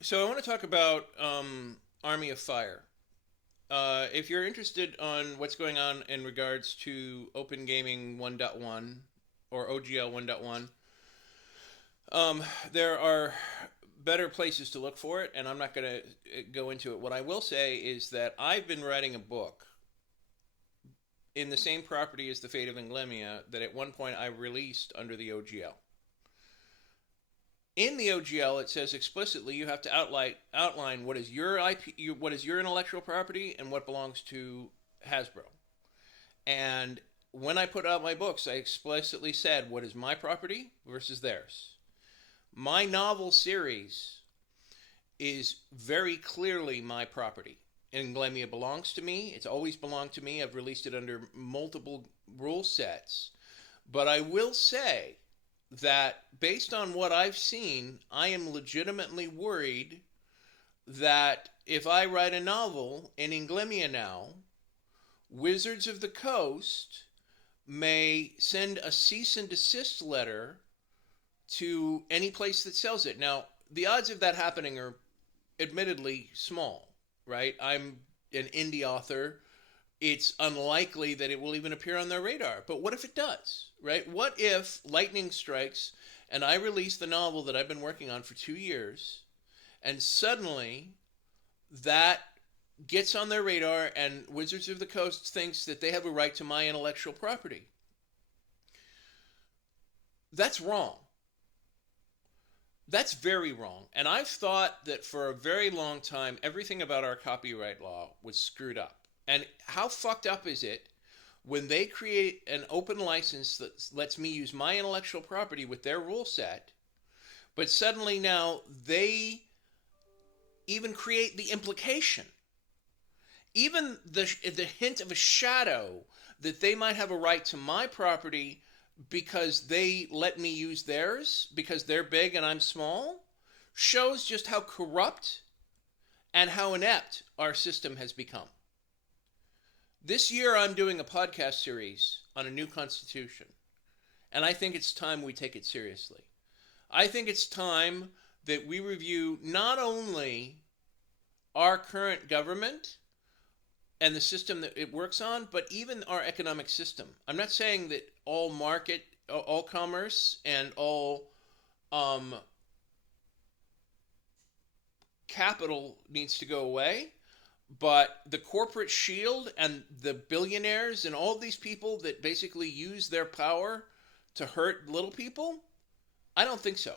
So I want to talk about Army of Fire. If you're interested on what's going on in regards to Open Gaming 1.1 or OGL 1.1, there are better places to look for it, and I'm not going to go into it. What I will say is that I've been writing a book in the same property as The Fate of Inglemia that at one point I released under the OGL. In the OGL, it says explicitly you have to outline what is your IP, what is your intellectual property, and what belongs to Hasbro. And when I put out my books, I explicitly said what is my property versus theirs. My novel series is very clearly my property. Inglemia belongs to me. It's always belonged to me. I've released it under multiple rule sets. But I will say that based on what I've seen, I am legitimately worried that if I write a novel in Inglemia now, Wizards of the Coast may send a cease and desist letter to any place that sells it. Now, the odds of that happening are admittedly small, right? I'm an indie author. It's unlikely that it will even appear on their radar. But what if it does, right? What if lightning strikes and I release the novel that I've been working on for 2 years and suddenly that gets on their radar and Wizards of the Coast thinks that they have a right to my intellectual property? That's wrong. That's very wrong. And I've thought that for a very long time, everything about our copyright law was screwed up. And how fucked up is it when they create an open license that lets me use my intellectual property with their rule set, but suddenly now they even create the implication, even the hint of a shadow that they might have a right to my property because they let me use theirs because they're big and I'm small, shows just how corrupt and how inept our system has become. This year, I'm doing a podcast series on a new constitution, and I think it's time we take it seriously. I think it's time that we review not only our current government and the system that it works on, but even our economic system. I'm not saying that all commerce, and all um, capital needs to go away. But the corporate shield and the billionaires and all these people that basically use their power to hurt little people, I don't think so.